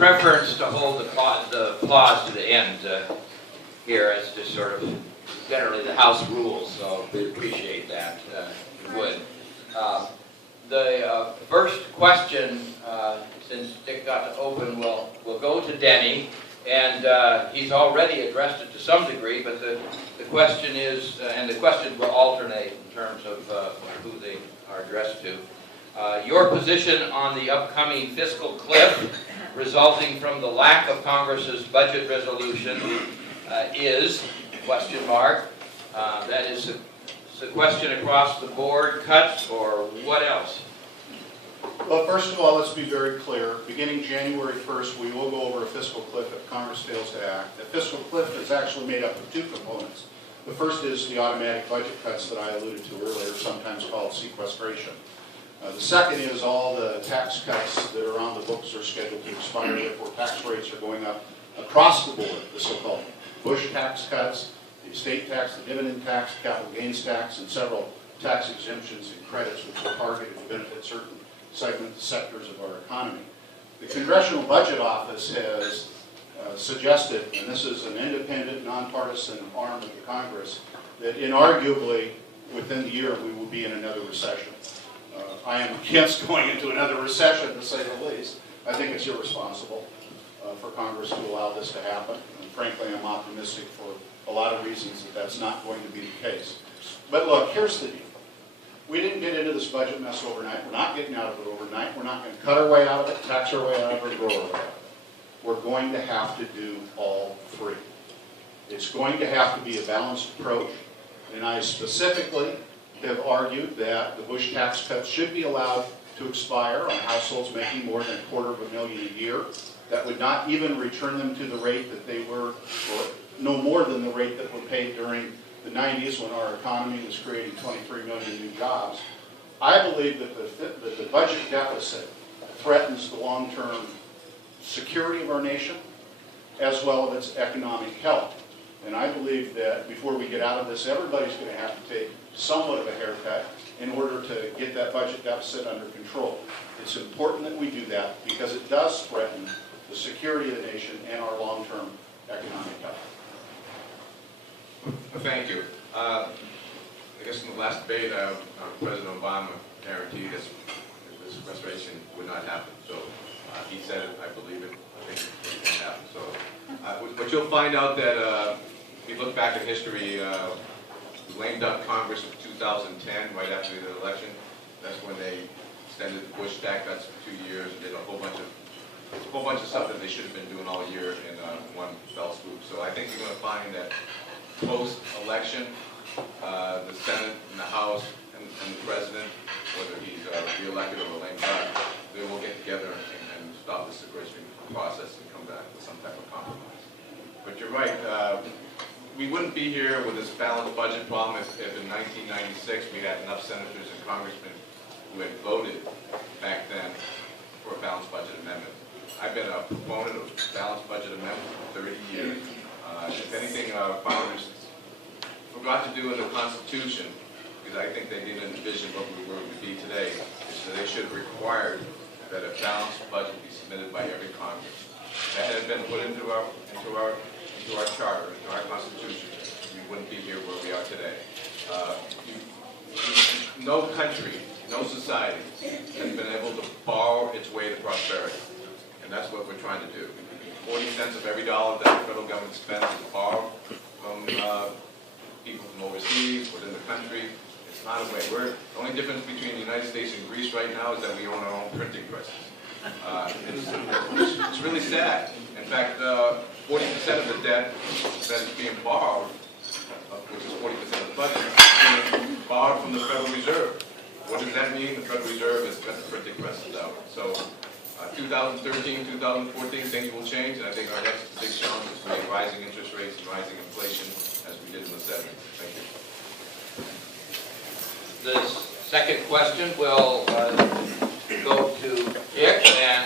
preference to hold the applause to the end here. It's just sort of generally the House rules, so we appreciate that. You would. The first question, since Dick got to open, will go to Denny, and he's already addressed it to some degree, but the question is, and the questions will alternate in terms of who they are addressed to. Your position on the upcoming fiscal cliff resulting from the lack of Congress's budget resolution is, question mark, that is the question across the board, cuts, or what else? Well, first of all, let's be very clear. Beginning January 1st, we will go over a fiscal cliff if Congress fails to act. The fiscal cliff is actually made up of two components. The first is the automatic budget cuts that I alluded to earlier, sometimes called sequestration. The second is all the tax cuts that are on the books are scheduled to expire, therefore tax rates are going up across the board, the so-called Bush tax cuts, the estate tax, the dividend tax, capital gains tax, and several tax exemptions and credits which are targeted to benefit certain segments, sectors of our economy. The Congressional Budget Office has suggested, and this is an independent, nonpartisan arm of the Congress, that inarguably within the year we will be in another recession. I am against going into another recession, to say the least. I think it's irresponsible for Congress to allow this to happen. And frankly, I'm optimistic for a lot of reasons that that's not going to be the case. But look, here's the deal. We didn't get into this budget mess overnight. We're not getting out of it overnight. We're not going to cut our way out of it, tax our way out of it, or grow our way out of it. We're going to have to do all three. It's going to have to be a balanced approach. And I specifically have argued that the Bush tax cuts should be allowed to expire on households making more than $250,000 a year. That would not even return them to the rate that they were, or no more than the rate that were paid during the 90s when our economy was creating 23 million new jobs. I believe that the budget deficit threatens the long-term security of our nation as well as its economic health. And I believe that before we get out of this, everybody's going to have to take somewhat of a haircut in order to get that budget deficit under control. It's important that we do that because it does threaten the security of the nation and our long-term economic health. Thank you. I guess in the last debate, President Obama guaranteed this restoration would not happen. So he said it, I believe it, I think it can happen. So but you'll find out that if you look back in history, the lame duck Congress of 2010, right after the election, that's when they extended the Bush tax cuts for 2 years and did a whole bunch of stuff that they should have been doing all year in one fell swoop. So I think you're going to find that post-election, the Senate and the House and the President, whether he's re-elected or a lame duck, they will get together and stop the sequestration process and come back with some type of compromise. But you're right. We wouldn't be here with this balanced budget problem if in 1996 we had enough senators and congressmen who had voted back then for a balanced budget amendment. I've been a proponent of balanced budget amendments for 30 years. If anything, founders forgot to do in the Constitution, because I think they didn't envision what we were going to be today, is that they should have required that a balanced budget be submitted by every Congress. That had been put into our charter, into our Constitution, we wouldn't be here where we are today. No country, no society has been able to borrow its way to prosperity, and that's what we're trying to do. 40 cents of every dollar that the federal government spends is borrowed from people from overseas, within the country. It's not a way. The only difference between the United States and Greece right now is that we own our own printing presses. It's really sad. In fact, 40% of the debt that is being borrowed, which is 40% of the budget, is being borrowed from the Federal Reserve. What does that mean? The Federal Reserve has got the printing presses out. So 2013, 2014, things will change, and I think our next big challenge is to make rising interest rates and rising inflation as we did in the 70s. Thank you. The second question will go to Dick, and